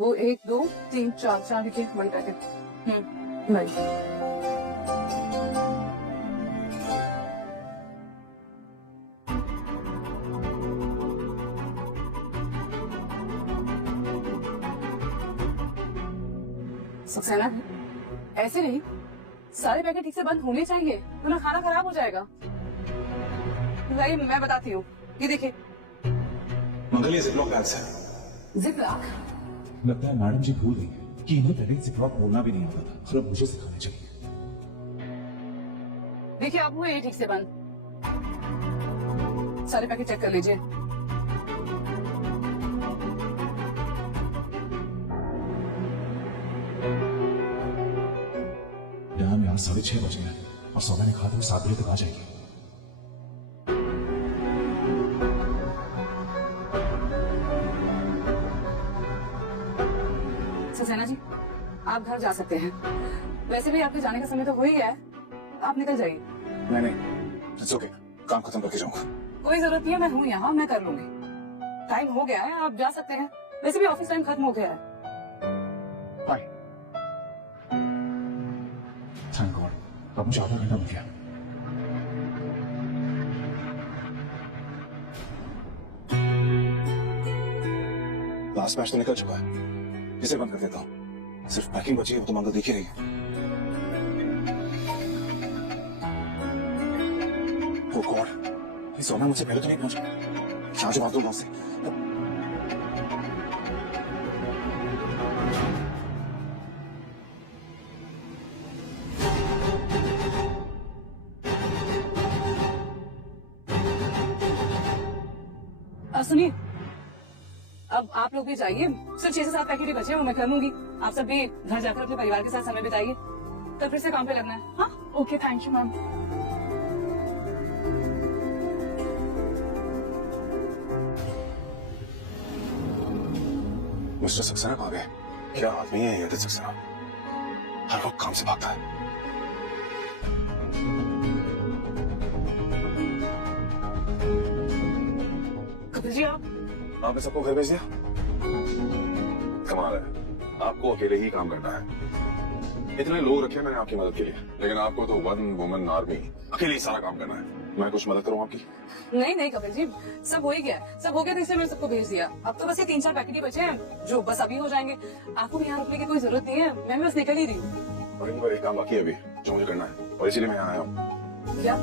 वो 1 2 3 4 4 लिखे बड़ी पैकेट। नहीं सक्सेना, ऐसे नहीं, सारे पैकेट ठीक से बंद होने चाहिए वरना खाना खराब हो जाएगा। भाई मैं बताती हूँ, ये देखिए। मंगल, ये जिपलॉक बैग्स है। जिपलॉक? लगता है मैडम जी भूल गई कि इन्हें पहले जिपलॉक बोलना भी नहीं आता था, और अब मुझे सिखाना चाहिए। देखिए, अब हुए ठीक से बंद। सारे पैकेट चेक कर लीजिए। यार 6:30 बजे हैं और सोना ने कहा था 7 बजे तक आ जाएगी। सक्सेना जी, आप घर जा सकते हैं। वैसे भी आपके जाने का समय तो हो ही गया है, आप निकल जाइए। नहीं, इट्स ओके, काम खत्म करके जाऊंगा। कोई जरूरत नहीं है, मैं हूँ यहाँ, मैं कर लूंगी। टाइम हो गया है, आप जा सकते हैं। वैसे भी ऑफिस टाइम खत्म हो गया है। बाय। थैंक गॉड, अब मुझे आधा घंटा मिल गया। लास्ट मैच तो निकल चुका है, इसे बंद कर देता हूँ। सिर्फ पैकिंग बची है, वो तो मंगल देख ही रही है। Oh God, ये सोना मुझसे पहले तो नहीं पहुंचा। क्या जवाब दूंगा उसे? सुनिए, अब आप लोग भी जाइए। सिर्फ 6 से 7 पैकेट ही बचे हैं, वो मैं कर लूंगी। आप सब भी घर जाकर अपने परिवार के साथ समय बिताइए, तो फिर से काम पे लगना है। हाँ, okay, thank you ma'am. Mister Saxena कहाँ गए? क्या आदमी है ये सक्सेना? हर वक्त काम से भागता है। कपिल जी, आपने सबको घर भेज दिया? कमाल है, आपको अकेले ही काम करना है। इतने लोग रखे मैंने आपकी मदद के लिए, लेकिन आपको तो 1 वुमन आर्मी अकेले ही सारा काम करना है। मैं कुछ मदद करूं आपकी? नहीं नहीं कपिल जी, सब हो ही गया। सब हो गया तो इसलिए मैंने सबको भेज दिया। अब तो बस ये 3-4 पैकेट ही बचे हैं, जो बस अभी हो जाएंगे। आपको भी यहाँ रुकने की कोई जरूरत नहीं है, मैं बस निकल ही रही हूँ। और इनका एक काम बाकी है अभी, जो मुझे करना है, और इसीलिए मैं यहाँ आया हूँ। क्या?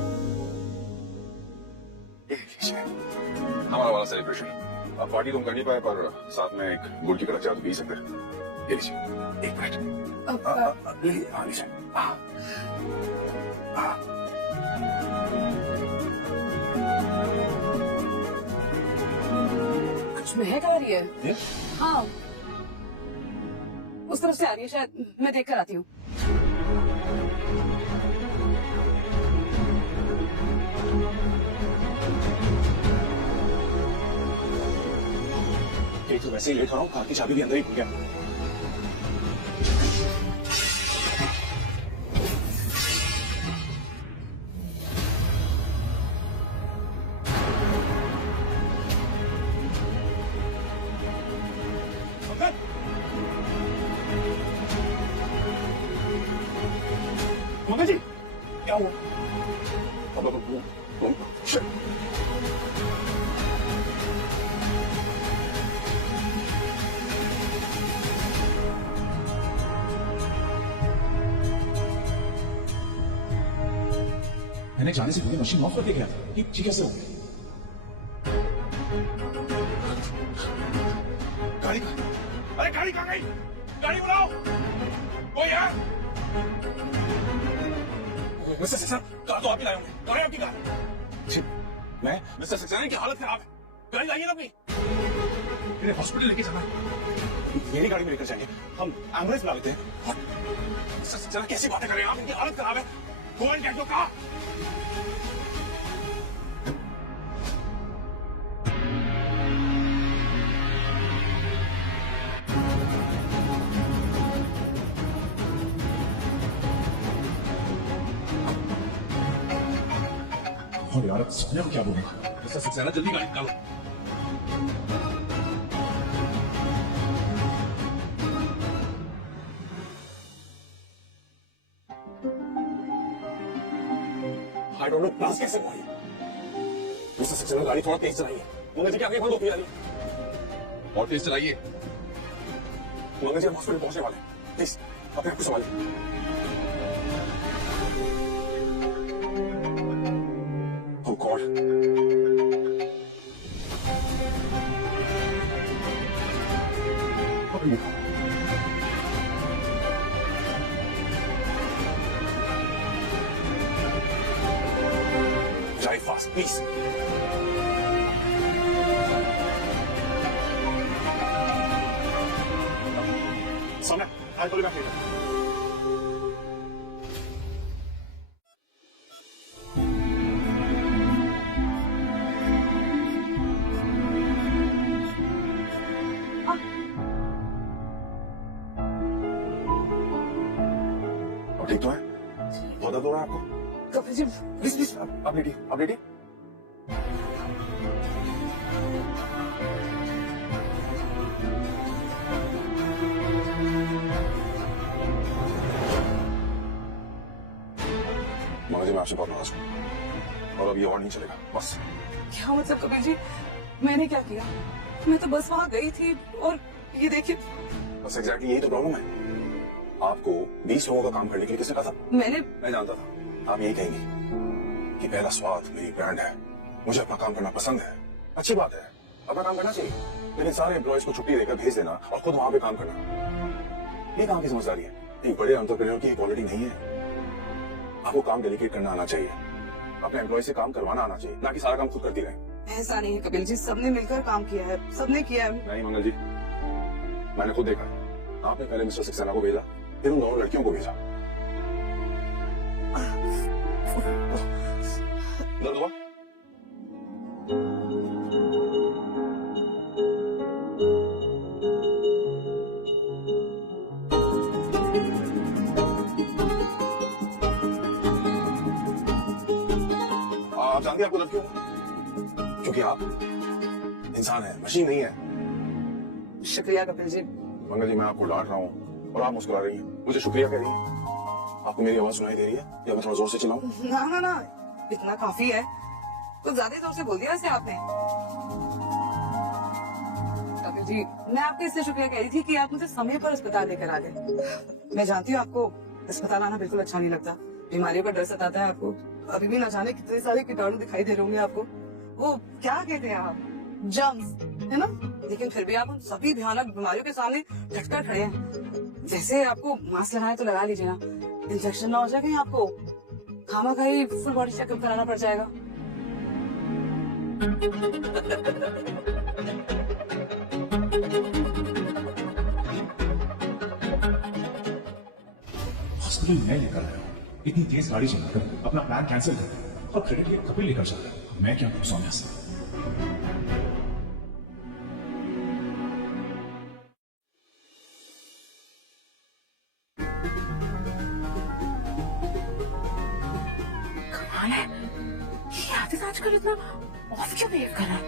हमारा वाला सेलिब्रेशन। अब पार्टी तुम कर नहीं पाए, पर साथ में एक गुड़ की कड़क चाय तो पी सकते हैं। ये लीजिए, 1 मिनट। लीजिए। कुछ महक आ रही है। हाँ, उस तरफ से आ रही है शायद, मैं देख कर आती हूँ। एक तो वैसे ही लेट हो रहा हूँ, कार की चाबी भी अंदर ही भूल गया। मंगल जी, क्या हुआ? मैंने जाने से पहले मशीन ऑफ करके गया था। ये कैसे हो गया? गाड़ी कहाँ? अरे गाड़ी कहाँ गई? गाड़ी बुलाओ, कोई है? मिस्टर सक्सेना, कार तो आप ही लाए होंगे। कहाँ है आपकी कार? मैं मिस्टर सक्सेना की हालत खराब है, गाड़ी लाइए ना अपनी। इन्हें हॉस्पिटल लेके जाना है। मेरी गाड़ी में लेकर जाएंगे, हम एम्बुलेंस बुला लेते हैं। मिस्टर सक्सेना, कैसी बातें कर रहे हैं आप? इनकी हालत खराब है। Go and get your car. और यार, अब सक्सेना को क्या बोलेगा? मिस्टर सक्सेना, जल्दी गाड़ी निकालो। डोंट नो क्लास कैसे हुआ ये। मिस्टर सक्सेना गाड़ी थोड़ा तेज चलाइए। मंगल जी की आंखें बंद होती जा रही है। और तेज चलाइए। मंगल जी हॉस्पिटल पहुंचने वाले हैं। प्लीज अपने आप को संभालिए। Oh God. Drive fast, please. Samya, I'll call you back later. ठीक तो है? बहुत दर्द हो रहा है आपको? कपिल जी प्लीज प्लीज आप लेटिए, आप लेटिए। मामा जी मैं आपसे बहुत नाराज हूँ और अब ये और नहीं चलेगा, बस। क्या मतलब कपिल जी, मैंने क्या किया? मैं तो बस वहां गई थी और ये देखिए। बस एग्जैक्टली यही तो प्रॉब्लम है। आपको 20 लोगों का काम करने के लिए किसने कहा था? मैं जानता था आप यही कहेंगी कि पहला स्वाद मेरी ब्रांड है, मुझे अपना काम करना पसंद है। अच्छी बात है, अपना काम करना चाहिए, लेकिन सारे एम्प्लॉयज को छुट्टी देकर भेज देना और खुद वहां पे काम करना, ये कहाँ की समझदारी है? एक बड़े एंटरप्रेन्योर की क्वालिटी नहीं है। आपको काम डेलीकेट करना आना चाहिए, अपने एम्प्लॉय से काम करवाना आना चाहिए, ना कि सारा काम खुद करती रहे। ऐसा नहीं है कपिल जी, सबने मिलकर काम किया है, सबने किया है। नहीं मंगल जी, मैंने खुद देखा। आपने पहले मिस्टर सक्सेना को भेजा, फिर उन दोनों लड़कियों को भेजा। दर्द हुआ? आप जानते हैं आपको दर्द क्यों? क्योंकि आप इंसान है, मशीन नहीं है। शुक्रिया कपिल जी। मंगल जी मैं आपको डांट रहा हूँ और आप मुस्कुरा रही हैं, मुझे शुक्रिया कह रही हैं। आपको मेरी आवाज सुनाई दे रही है या मैं थोड़ा जोर से चिल्लाऊं? ना ना ना, इतना काफी है। तो ज्यादा जोर से बोल दिया वैसे आपने। कपिल जी मैं आपको इसलिए शुक्रिया कह रही थी कि आप मुझे समय पर अस्पताल लेकर आ गए। मैं जानती हूँ आपको अस्पताल आना बिल्कुल अच्छा नहीं लगता, बीमारियों का डर सताता है आपको। अभी भी ना जाने कितने सारे कीटाणु दिखाई दे रहे होंगे आपको। वो क्या कहते हैं आप, जर्म्स, है ना? लेकिन फिर भी आप उन सभी भयानक बीमारियों के सामने डटकर खड़े हैं। जैसे आपको मास्क लगाना है तो लगा लीजिए ना, इन्फेक्शन ना हो जाए कहीं आपको। खामखा फुल बॉडी चेकअप कराना पड़ जाएगा। हॉस्पिटल मैं लेकर आया हूँ, इतनी तेज गाड़ी चलाकर अपना प्लान कैंसिल कर और क्रेडिट लिए कपिल लेकर जा रहा है। मैं क्या करूँ सौम्या से? कमाल है, ये आतिश आजकल इतना ऑफ क्यों बिहेव कर रहा है?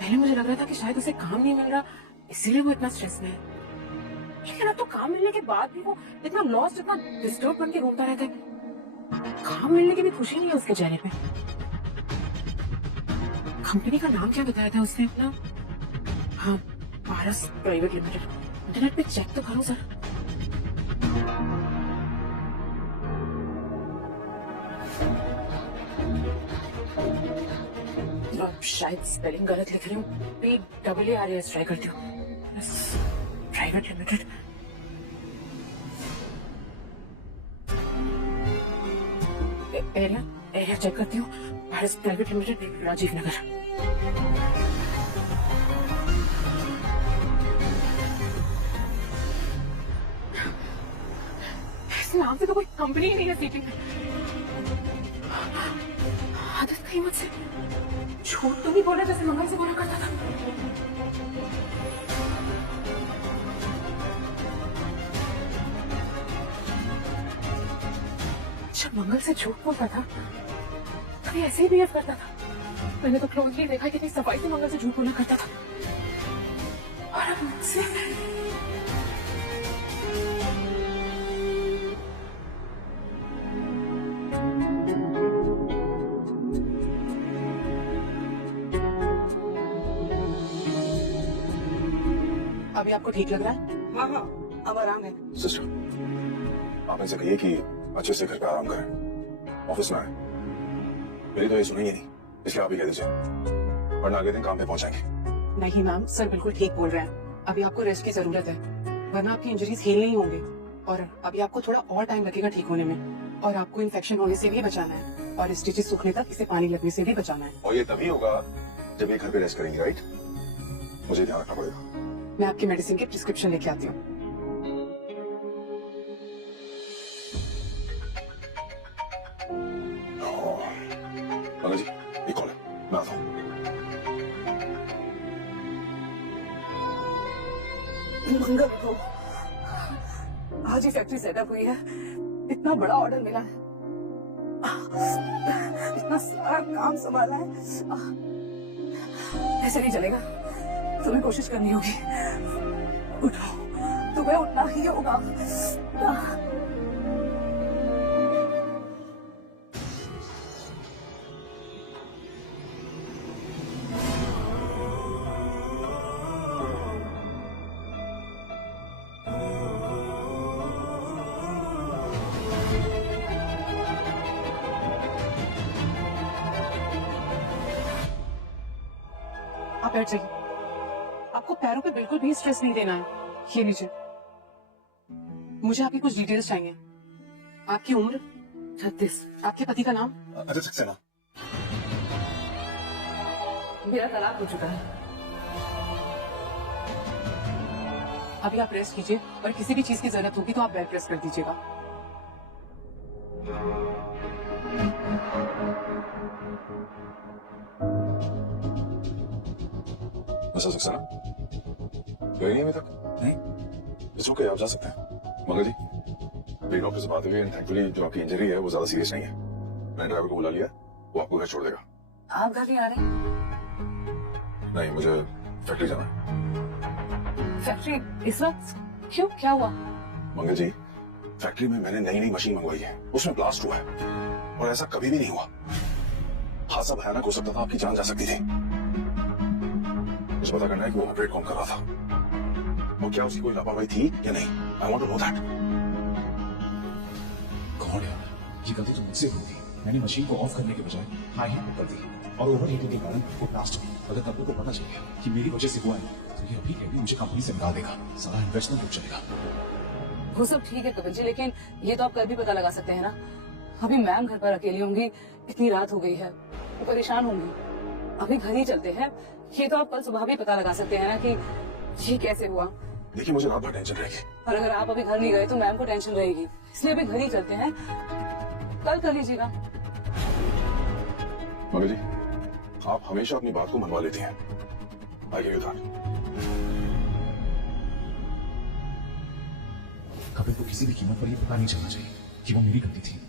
पहले मुझे लग रहा था कि शायद उसे काम नहीं मिल रहा, इसीलिए वो इतना स्ट्रेस में है। लेकिन अब तो काम मिलने के बाद भी वो इतना लॉस्ट, इतना डिस्टर्ब बन के घूमता रहता है। काम मिलने की भी खुशी नहीं है उसके चेहरे पे। कंपनी का नाम क्या बताया था उसने अपना? हाँ, पारस प्राइवेट लिमिटेड। इंटरनेट पे चेक तो करो सर। अब शायद स्पेलिंग गलत लिख रही हूँ। PAARS ट्राई करती हूँ। Private limited. एरिया चेक करती हूँ। पारस प्राइवेट लिमिटेड, राजीव नगर। इस नाम से तो कोई कंपनी ही नहीं है सिटी में। आदत कहीं मुझसे झूठ तो नहीं बोला जैसे मंगल से बोला करता था। जब मंगल से झूठ बोलता था तो ऐसे ही बिहेव करता था। मैंने तो क्लोजली देखा कितनी सफाई से मंगल से झूठ बोला करता था, और अब मुझसे अभी आपको ठीक लग रहा है? हाँ हाँ, अब आराम है। सिस्टर, आप इनसे कहिए कि अच्छे से घर पे आराम करें, ऑफिस में आए। मेरी तो ये सुनेंगे नहीं, इसलिए आप ही कह दीजिए, वरना अगले दिन काम पे पहुंचाएंगे। नहीं मैम, सर बिल्कुल ठीक बोल रहे हैं। अभी आपको रेस्ट की जरूरत है, वरना आपकी इंजरीज हील नहीं होंगे और अभी आपको थोड़ा और टाइम लगेगा ठीक होने में। और आपको इन्फेक्शन होने से भी बचाना है और स्टिचेस सूखने तक इसे पानी लगने से भी बचाना है। और ये तभी होगा जब ये घर पे रेस्ट करेंगे, राइट? मुझे ध्यान रखना पड़ेगा। मैं आपकी मेडिसिन की प्रिस्क्रिप्शन लेके आती हूँ। जी, ये कॉल है, मैं आता हूँ। मंगल को आज ही फैक्ट्री सेटअप हुई है, इतना बड़ा ऑर्डर मिला है, इतना सारा काम संभालना है, ऐसे नहीं चलेगा। तुम्हें कोशिश करनी होगी। उठो, तुम्हें उठना ही होगा। आप बैठ जाइए। आपको पैरों पे बिल्कुल भी स्ट्रेस नहीं देना है। ये लीजिए। मुझे आपकी कुछ डिटेल्स चाहिए। आपकी उम्र 36, आपके पति का नाम? अजय सक्सेना। मेरा तलाक हो चुका है। अभी आप रेस्ट कीजिए और किसी भी चीज की जरूरत होगी तो आप बेड प्रेस कर दीजिएगा। मिस्टर सक्सेना, गए नहीं अभी तक? नहीं। इट्स ओके, आप जा सकते हैं। मंगल जी, मेरी डॉक्टर से बात हुई है, थैंकफुली जो आपकी इंजरी है वो ज्यादा सीरियस नहीं है। मैंने ड्राइवर को बुला लिया, वो आपको घर छोड़ देगा। आप घर नहीं आ रहे? नहीं, मुझे फैक्ट्री जाना है। फैक्ट्री इस वक्त क्यों, क्या हुआ? मंगल जी, फैक्ट्री में मैंने नई मशीन मंगवाई है, उसमें ब्लास्ट हुआ है और ऐसा कभी भी नहीं हुआ। हादसा भयानक हो सकता था, आपकी जान जा सकती थी। मुझे पता करना है कि वो ऑपरेट कौन कर रहा था, वो क्या उसकी कोई लापरवाही थी या नहीं। I want to know that. कौन है? ये गलती तो मुझसे हुई थी। मैंने मशीन को ऑफ करने के बजाय हाई हीट कर दी और ओवर हीटिंग के कारण वो ब्लास्ट हुई। अगर कंपनी को पता चल गया कि मेरी वजह से हुआ है तो ये अभी के अभी मुझे कंपनी से निकाल देगा, सारा इन्वेस्टमेंट रुक जाएगा। वो सब ठीक है कपिल जी, लेकिन ये तो आप कल भी पता लगा सकते हैं ना। अभी मैम घर पर अकेली होंगी, इतनी रात हो गई है, वो परेशान होंगी। अभी घर ही चलते हैं, ये तो आप कल सुबह भी पता लगा सकते हैं ना कि ये कैसे हुआ। देखिए, मुझे रात भर टेंशन रहेगी। और अगर आप अभी घर नहीं गए तो मैम को टेंशन रहेगी, इसलिए अभी घर ही चलते हैं, कल कर लीजिएगा। मंगल जी, आप हमेशा अपनी बात को मनवा लेती हैं। I give you that. Kapil को किसी भी कीमत पर ये पता नहीं चलना चाहिए कि वो मेरी गलती थी।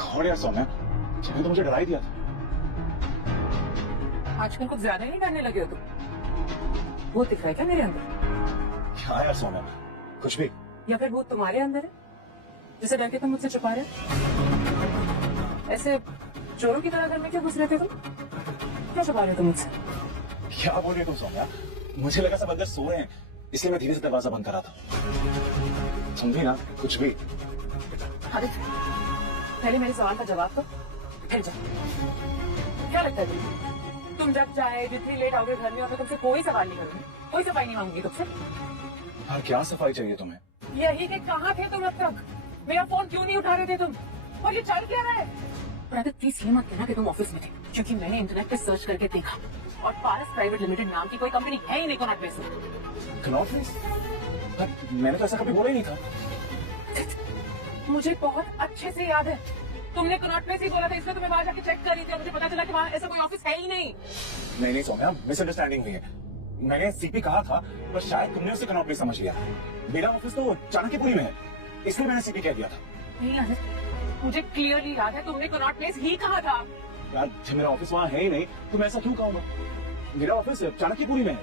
कौन यार सौम्या? तुमने तो मुझे डरा ही दिया था। आजकल कुछ ज्यादा ही नहीं करने लगे हो तुम। वो दिख रहा है क्या मेरे अंदर? क्या यार सौम्या, कुछ भी। या फिर वो तुम्हारे अंदर है जिसे डर के तुम मुझसे छुपा रहे हो? ऐसे चोरों की तरह घर में क्यों घुस रहे थे तुम? क्या छुपा रहे हो तुम मुझसे? क्या बोल रही हो तुम सौम्या? मुझे लगा सब अंदर सो रहे हैं, इसलिए मैं धीरे से दरवाजा बंद कर रहा था। समझी ना? कुछ भी। अरे पहले मेरे सवाल का जवाब तो फिर जाओ। क्या लगता है तुम जब चाहे जितनी लेट आओगे घर में और मैं तुमसे कोई सवाल नहीं करूंगी, कोई सफाई नहीं मांगूंगी तुमसे। यार क्या सफाई चाहिए तुम्हें? यही कि कहाँ थे तुम अब तक? मेरा फोन क्यों नहीं उठा रहे थे तुम? और ये चल क्या रहा है? ब्रदर प्लीज ये मत कहना कि तुम ऑफिस में थे, क्योंकि मैंने इंटरनेट पे सर्च करके देखा और पारस प्राइवेट लिमिटेड नाम की कोई कंपनी है ही नहीं कॉन्टैक्ट बेस में। मैंने तो ऐसा कभी बोला ही नहीं था। मुझे बहुत अच्छे से याद है, तुमने कनॉट प्लेस ही बोला था, इसलिए तुम्हें वहां जाके चेक कर रही थी और मुझे पता चला कि वहाँ ऐसा कोई ऑफिस है ही नहीं। नहीं सौम्या, मिसअंडरस्टैंडिंग हुई है। मैंने सीपी कहा था, पर शायद तुमने उसे कनॉट प्लेस समझ लिया। मेरा ऑफिस तो चाणक्यपुरी में है, इसलिए मैंने सीपी कह दिया था। नहीं आनंद, मुझे क्लियरली याद है तुमने कनॉट प्लेस ही कहा था। यार जब मेरा ऑफिस वहाँ है ही नहीं तो मैं ऐसा क्यों कहूंगा? मेरा ऑफिस चाणक्यपुरी में है।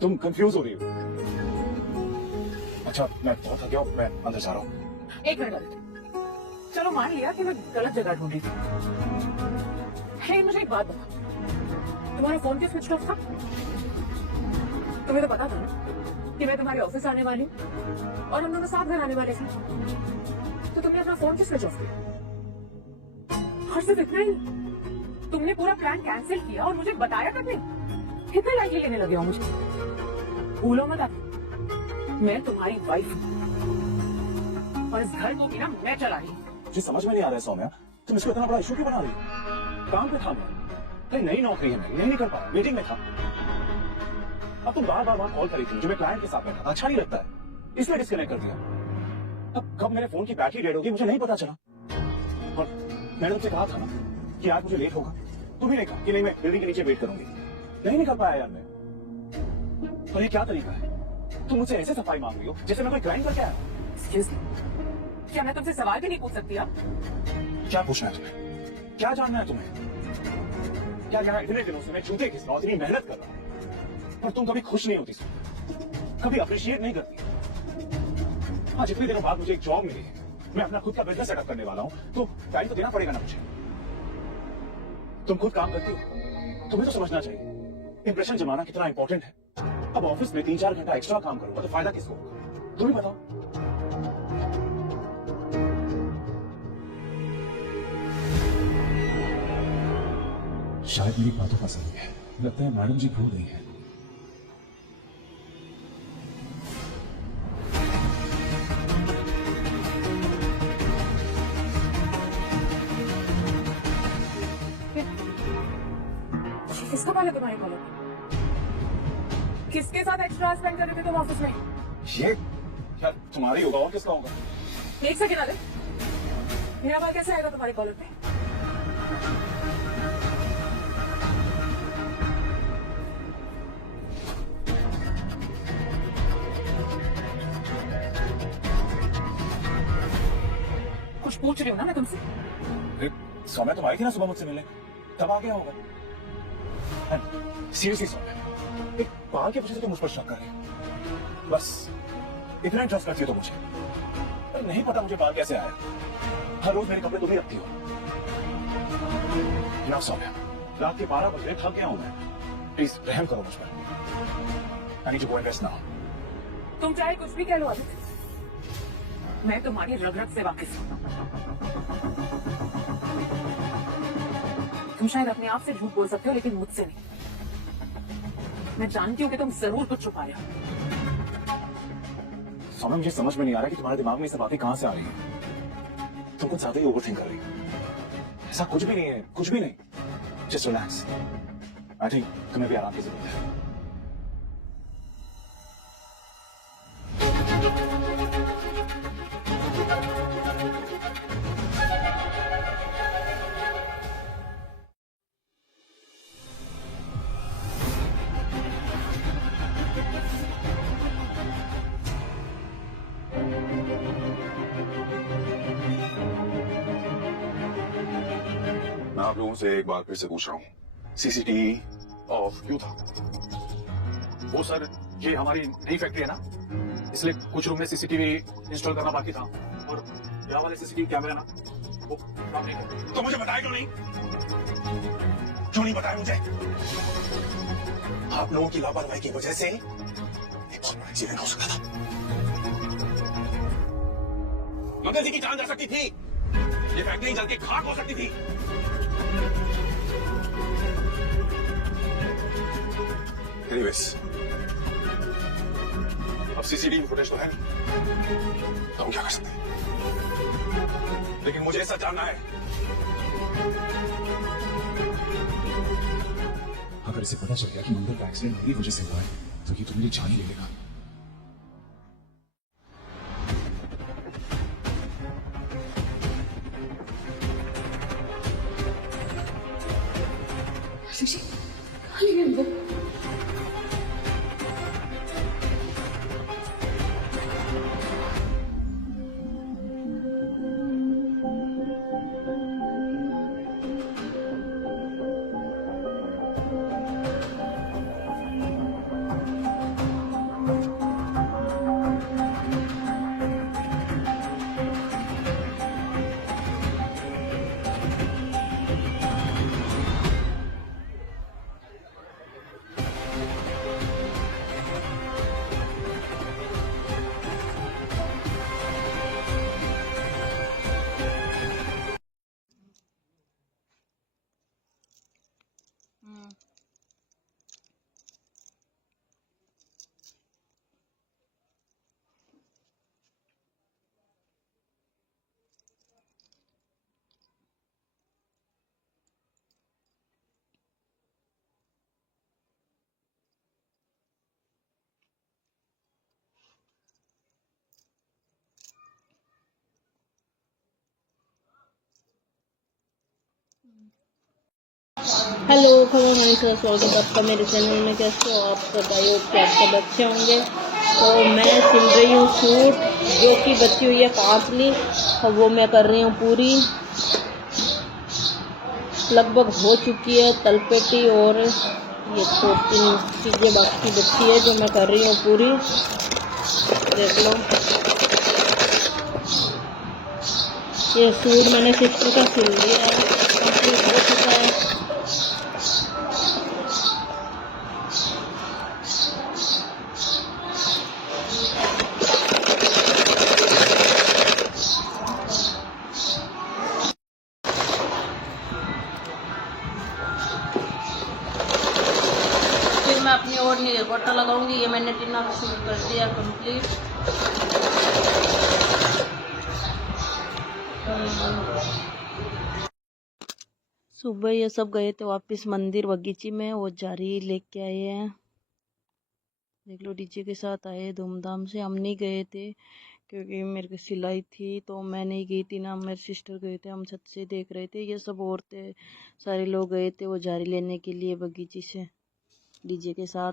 तुम कंफ्यूज हो रही हो। अच्छा मैं बहुत थक गया हूँ, मैं अंदर जा रहा हूँ। एक मिनट, चलो मान लिया कि मैं गलत जगह ढूंढ रही थी। है मुझे एक बात बता, तुम्हारा फोन क्यों स्विच ऑफ था? तुम्हें तो पता था ना कि मैं तुम्हारे ऑफिस आने वाली हूँ और हम दोनों साथ घर आने वाले थे, तो तुमने अपना फोन क्यों स्विच ऑफ किया? और सिर्फ इतना ही, तुमने पूरा प्लान कैंसिल किया और मुझे बताया कब नहीं? कितना लाइटली लेने लगे हो मुझे? भूलो मत आप, मैं तुम्हारी वाइफ हूँ और इस घर को भी ना मैं चला रही हूँ। मुझे समझ में नहीं आ रहा है सौम्या, तुम इसको इतना बड़ा इशू क्यों बना रही हो? काम पे था मैं, नई नौकरी है मेरी, नहीं कर पाया, मीटिंग में था। अब तुम बार बार कॉल करी थी, जो मैं क्लाइंट के साथ बैठा था, अच्छा नहीं लगता है, इसलिए डिस्कनेक्ट कर दिया। अब कब मेरे फोन की बैटरी डेड होगी मुझे नहीं पता चला। और मैंने तुमसे कहा था ना कि आज मुझे लेट होगा, तुमने कहा कि नहीं मैं बिल्डिंग के नीचे वेट करूंगी। नहीं निकल पाया यार मैं। और ये क्या तरीका है? तुम मुझसे ऐसे सफाई मांग रही हो जैसे मैं कोई क्राइम करके आया। Excuse me, क्या मैं तुमसे सवाल भी नहीं पूछ सकती? आप क्या पूछना है तुम्हें? क्या जानना है तुम्हें? क्या यहाँ इतने दिनों से मैं जूते घिस रहा हूँ, इतनी मेहनत कर रहा हूँ, पर तुम कभी खुश नहीं होती, कभी अप्रिशिएट नहीं करती। हाँ, जितने दिनों बाद मुझे एक जॉब मिली है, मैं अपना खुद का बिजनेस सेटअप करने वाला हूँ, तो टाइम तो देना पड़ेगा ना मुझे। तुम खुद काम करती हो, तुम्हें तो समझना चाहिए इंप्रेशन जमाना कितना इंपॉर्टेंट है। अब ऑफिस में 3-4 घंटा एक्स्ट्रा काम करूंगा तो फायदा किसको होगा? तुम ही बताओ। शायद मेरी बातों का असर है, लगता है मैडम जी भूल गई है। किसका कॉल है तुम्हारे कॉल? किसके साथ एक्स्ट्रा स्पेंड कर रहे थे तुम ऑफिस में? ये क्या तुम्हारी होगा और किसका होगा? एक सेकेंड आले, मेरा कॉल कैसे आएगा तुम्हारे कॉलर पे? कुछ पूछ रही हूँ ना मैं तुमसे। सौम्या तुम आई थी ना सुबह मुझसे मिलने, तब आ गया होगा। सीरियसली सौम्या, एक बाल के पीछे से तुम मुझ पर शक कर रही हो, बस इतना ट्रस्ट करती हो तो मुझे, पर नहीं पता मुझे बाल कैसे आया। हर रोज मेरे कपड़े तुम ही रखती हो ना सौम्या। रात के 12 बजे थक गया हूं मैं, प्लीज रहम करो मुझ पर। I need to go and rest now. तुम चाहे कुछ भी कह लो आदित्य, मैं तुम्हारी रग-रग से वाकिफ हूँ। तुम शायद अपने आप से झूठ बोल सकते हो, लेकिन मुझसे नहीं। मैं जानती हूँ कि तुम जरूर कुछ छुपा रहे हो। सौम्या मुझे समझ में नहीं आ रहा कि तुम्हारे दिमाग में ये सब बातें कहां से आ रही हैं। तुम कुछ ज्यादा ही ओवरथिंक कर रही हो। ऐसा कुछ भी नहीं है, कुछ भी नहीं। Just relax. आई थिंक तुम्हें भी आराम की जरूरत है। मैं आप लोगों से एक बार फिर से पूछ रहा हूँ, सीसीटीवी ऑफ क्यों था? वो सर, ये हमारी नई फैक्ट्री है ना, इसलिए कुछ रूम में सीसीटीवी इंस्टॉल करना बाकी था, और यहाँ वाले सीसीटीवी कैमरे ना वो काम नहीं करते। तो मुझे बताया क्यों नहीं? क्यों नहीं बताया मुझे? आप लोगों की लापरवाही की वजह से एक बहुत बड़ा एक्सीडेंट हो सकता था। मंगल जी की जान जा सकती थी, ये फैक्ट्री जल के खाक हो सकती थी। Anyways, अब सीसीटीवी फुटेज तो है नहीं, तो हम क्या कर सकते हैं? लेकिन मुझे ऐसा जानना है। अगर इसे पता चल गया कि मंगल का एक्सीडेंट मेरी वजह से हुआ है, तो ये तो मेरी जान ही ले लेगा। हेलो खबर मनीषा, स्वागत है आपका मेरे चैनल में। कैसे हो आप सब? आई होप कि आप सब अच्छे होंगे। तो मैं सिल रही हूँ सूट, जो कि बची हुई है कांसली, और वो मैं कर रही हूँ पूरी। लगभग हो चुकी है तलपेटी, और ये 2-3 चीज़ें बाकी बची है जो मैं कर रही हूँ पूरी। देख लो, ये सूट मैंने सिस्टर का सिल दिया है, कंप्लीट हो चुका है। फिर मैं अपनी और नहीं गोटा लगाऊंगी। ये मैंने टीना का सूट कर दिया कंप्लीट। सुबह ये सब गए थे वापस मंदिर बगीची में, वो जारी लेके आए हैं। देख लो, डीजे के साथ आए धूमधाम से। हम नहीं गए थे क्योंकि मेरे को सिलाई थी, तो मैं नहीं गई थी ना, मेरे सिस्टर गए थे। हम छत से देख रहे थे। ये सब औरतें सारे लोग गए थे वो जारी लेने के लिए बगीची से डीजे के साथ।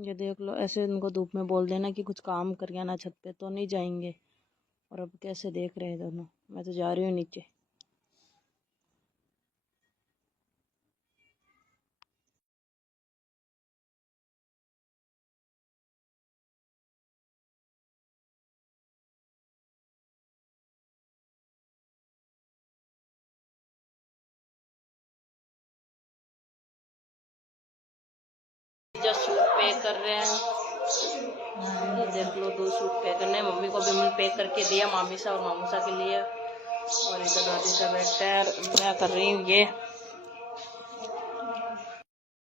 ये देख लो, ऐसे उनको धूप में बोल देना कि कुछ काम कर आना छत पे, तो नहीं जाएंगे। और अब कैसे देख रहे हैं दोनों। मैं तो जा रही हूँ नीचे। जो सूट पे कर रहे हैं, ये देख लो 2 सूट पे करने हैं। मम्मी को भी मैंने पे करके दिया, मामी सा और मामू सा के लिए। और इधर दादी सा बैठा है और मैं कर रही हूँ ये।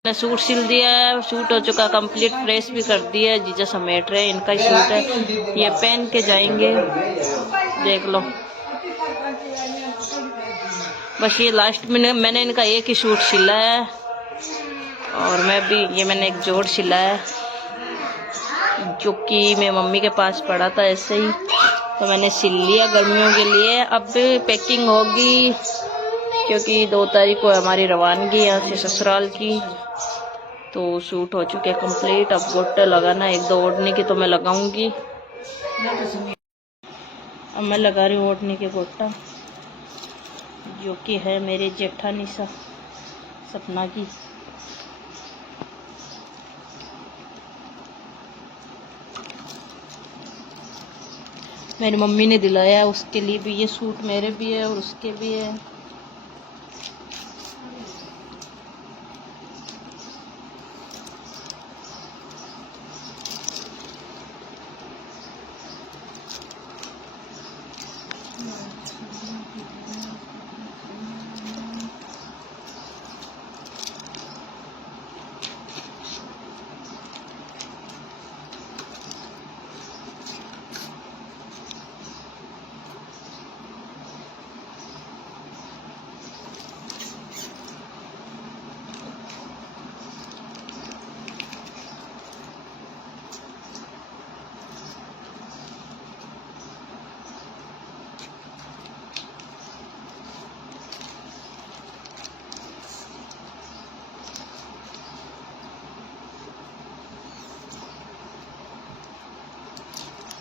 मैंने सूट सिल दिया है, सूट हो चुका कंप्लीट, प्रेस भी कर दिया है। जीजा समेट रहे हैं, इनका ही सूट है, ये पहन के जाएंगे। देख लो, बस ये लास्ट में मैंने इनका एक ही सूट सिला है। और मैं भी, ये मैंने एक जोड़ सिला है जो कि मेरी मम्मी के पास पड़ा था ऐसे ही, तो मैंने सिल लिया गर्मियों के लिए। अब पैकिंग होगी क्योंकि 2 तारीख को हमारी रवानगी यहाँ से ससुराल की। तो सूट हो चुके कंप्लीट। अब गोटे लगाना, 1-2 ओढ़ने की तो मैं लगाऊंगी। अब मैं लगा रही हूँ ओढ़ने के गोटा, जो कि है मेरे जेठानी सा सपना की। मेरी मम्मी ने दिलाया, उसके लिए भी ये सूट मेरे भी है और उसके भी है।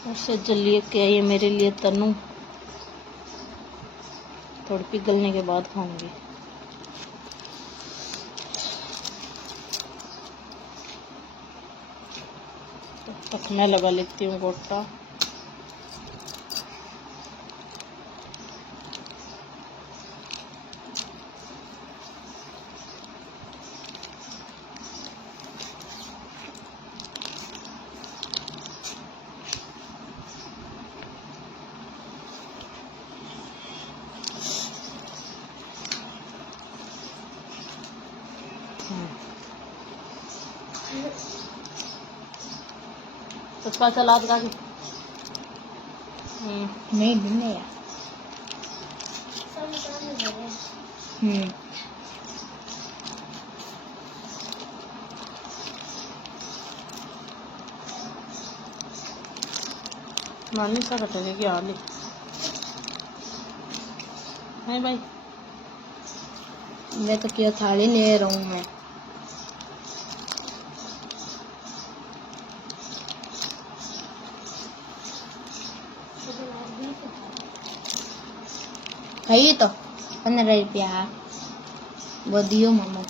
और सज्जल लिए क्या, ये मेरे लिए तनु, थोड़ी पिघलने के बाद खाऊंगी। तब तक मैं लगा लेती हूँ गोटा। उसका सलाद का नहीं दिन है। नानी सा कटेगा कि आली नहीं भाई, मैं तो क्या थाली ले रहा हूँ मैं। खाइए तो 15 रुपया वो दियो मामू।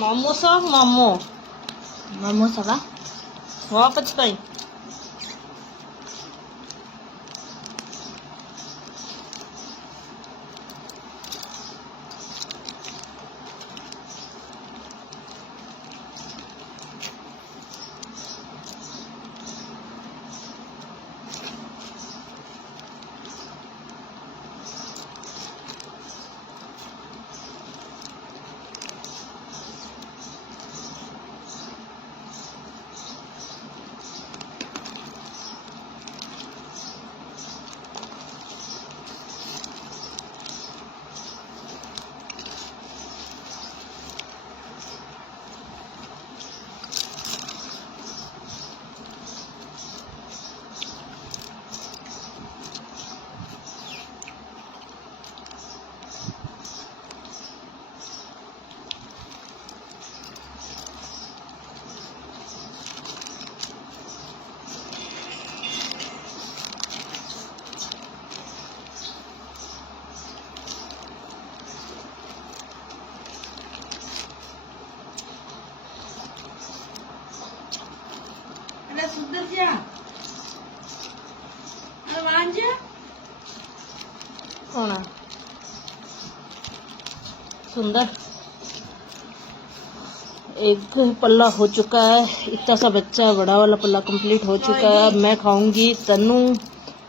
मामू सा मामू सा वापस कहीं कौन है सुंदर? एक पल्ला हो चुका है, इतना सा बच्चा है, बड़ा वाला पल्ला कंप्लीट हो चुका है। अब मैं खाऊंगी तन्नू,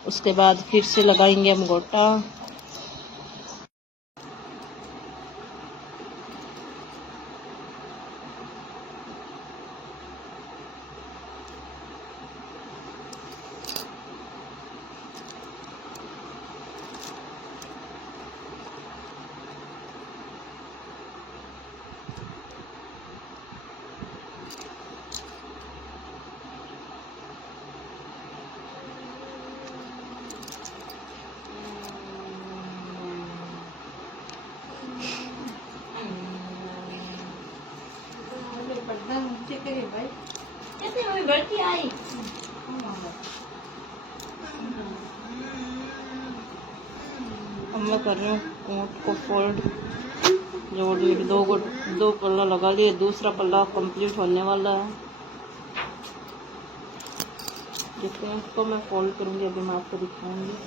उसके बाद फिर से लगाएंगे हम गोटा। अब मैं कर रही हूँ कोट को फोल्ड, जोड़ दो पल्ला लगा लिए, दूसरा पल्ला कंप्लीट होने वाला है। जितने को मैं फोल्ड करूँगी अभी मैं आपको दिखाऊंगी।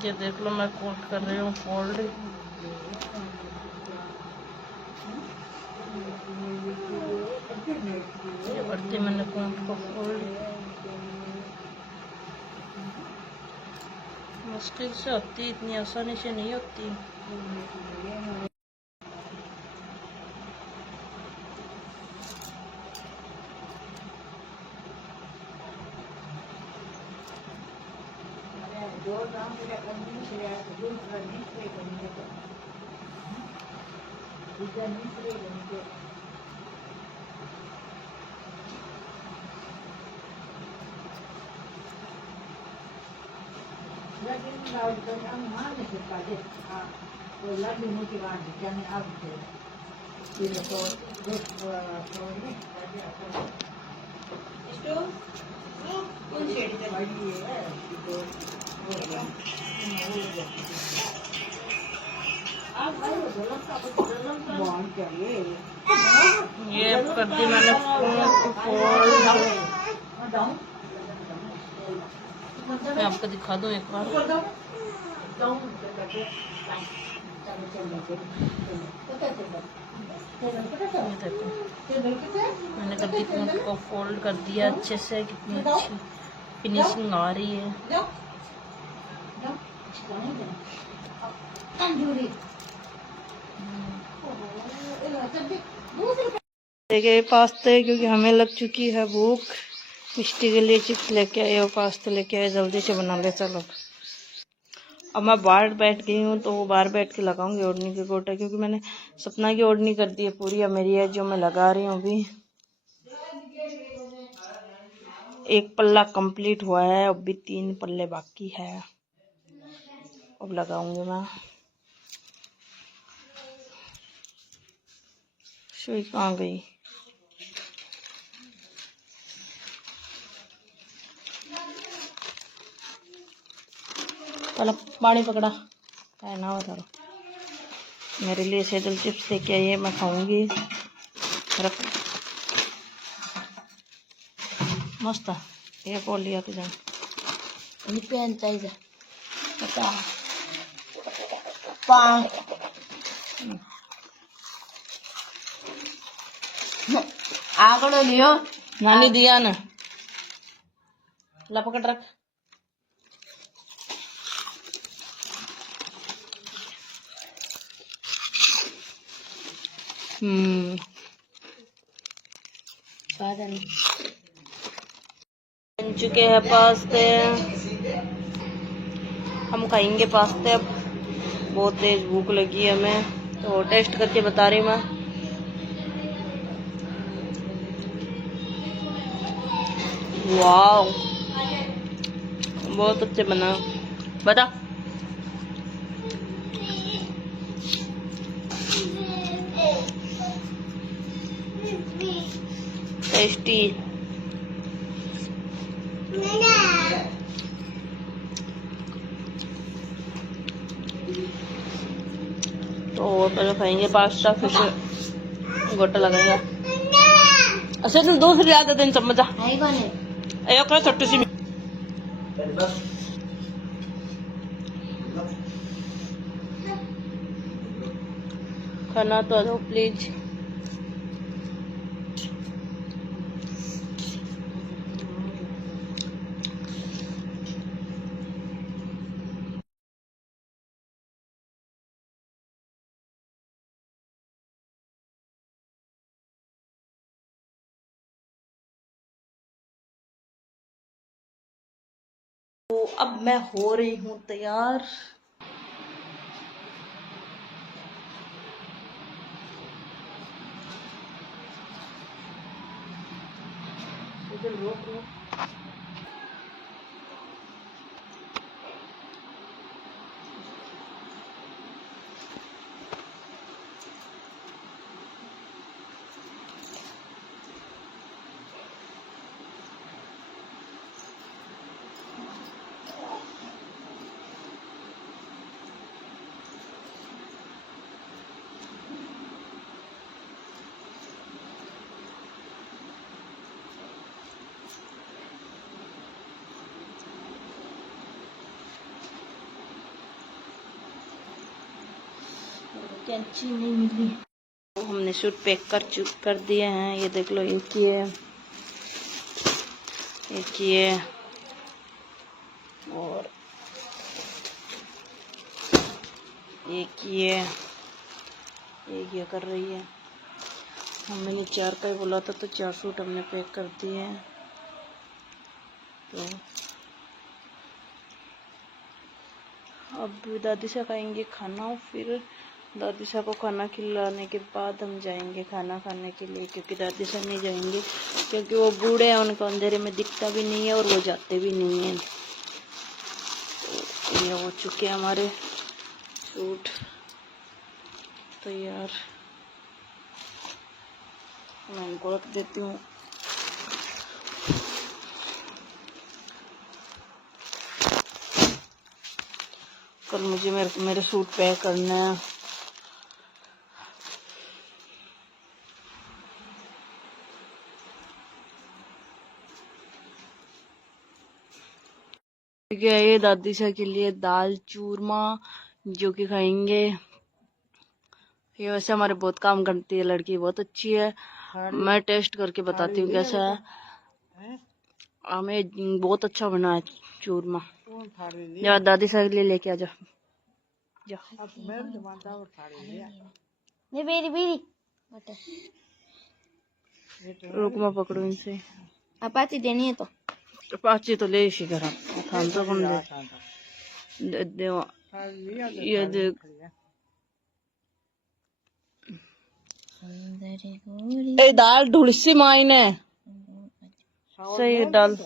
ये देख लो मैं कोट कर रही हूँ फोल्ड। ये करती मैंने कोट को फोल्ड। मुश्किल से होती, इतनी आसानी से नहीं होती। ये कर दी मैंने फोल्ड। मैं आपको दिखा दूं एक बार। मैंने कभी कोट को फोल्ड कर दिया अच्छे से, कितनी अच्छी फिनिशिंग आ रही है। गए पास्ते, क्योंकि हमें लग चुकी है भूख। मिष्टी के लिए चिप्स लेके आए और पास्ते लेके आए, जल्दी से बना ले चलो। अब मैं बाहर बैठ गई हूँ तो बाहर बैठ के लगाऊंगी ओढ़नी की गोटा, क्योंकि मैंने सपना की ओढ़नी कर दी है पूरी। अब मेरी है जो मैं लगा रही हूँ अभी। एक पल्ला कंप्लीट हुआ है, अब भी 3 पल्ले बाकी है। अब लगाऊंगी मैं। सुई कहाँ गई? पहले पानी पकड़ा है ना बता रहा। मेरे लिए सेजल चिप्स लेके आइए, मैं खाऊंगी। रख मस्त है ये बोल लिया तुझे। पेन चाहिए आगड़ो लियो नानी दिया ना, लपकट रख। बन चुके हैं पास्ते। हम खाएंगे पास्ते अब। बहुत तेज भूख लगी है हमें, तो टेस्ट करके बता रही मैं। वाह, बहुत अच्छे बना। बता। टेस्टी। तो पहले खाएंगे पास्ता, फिर से गोटा लगाएंगे। अच्छा तुम दो फिर ज्यादा दिन चम्मच छोटी सी। खाना तो दो प्लीज। तो अब मैं हो रही हूँ तैयार। कैंची नहीं मिली। तो हमने सूट पैक कर दिए हैं। ये देख लो, एक ये और एक ये कर रही है। हमने 4 का ही बोला था, तो 4 सूट हमने पैक कर दिए हैं। तो अब दादी से खाएंगे खाना, फिर दादी साहब को खाना खिलाने के बाद हम जाएंगे खाना खाने के लिए, क्योंकि दादी साहब नहीं जाएंगे क्योंकि वो बूढ़े हैं, उनको अंधेरे में दिखता भी नहीं है और वो जाते भी नहीं हैं। तो ये हो चुके हैं हमारे सूट तैयार। मैं इनको रख देती हूँ। कल मुझे मेरे सूट पैक करने हैं। ठीक है, ये दादी सा के लिए दाल चूरमा जो कि खाएंगे। ये वैसे हमारे बहुत काम करती है लड़की, बहुत अच्छी है। मैं टेस्ट करके बताती हूँ कैसा है। हमें बहुत अच्छा बना है चूरमा। जा दादी सा के लिए लेके आ जा। रुक, मैं पकड़ू इनसे। अपाची देनी है तो अपाची तो ले इसी घर थान तो कौन दे देवा। ये देख, ए दाल ढुलसी मायने सही डाल।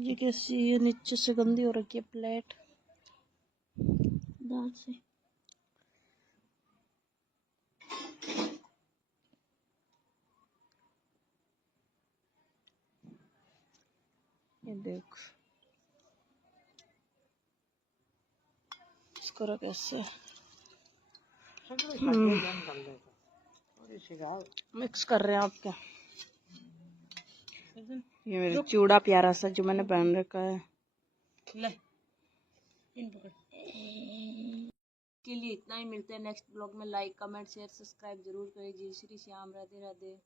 ये कैसी है, नीचे से गंदी हो रखी है प्लेट दाल से। ये देख इसको रख ऐसे। मिक्स कर रहे हैं आप क्या। ये मेरा चूड़ा प्यारा सा जो मैंने पहन रखा है। के लिए इतना ही। मिलते हैं नेक्स्ट ब्लॉग में। लाइक कमेंट शेयर सब्सक्राइब जरूर करें। जय श्री श्याम, राधे राधे।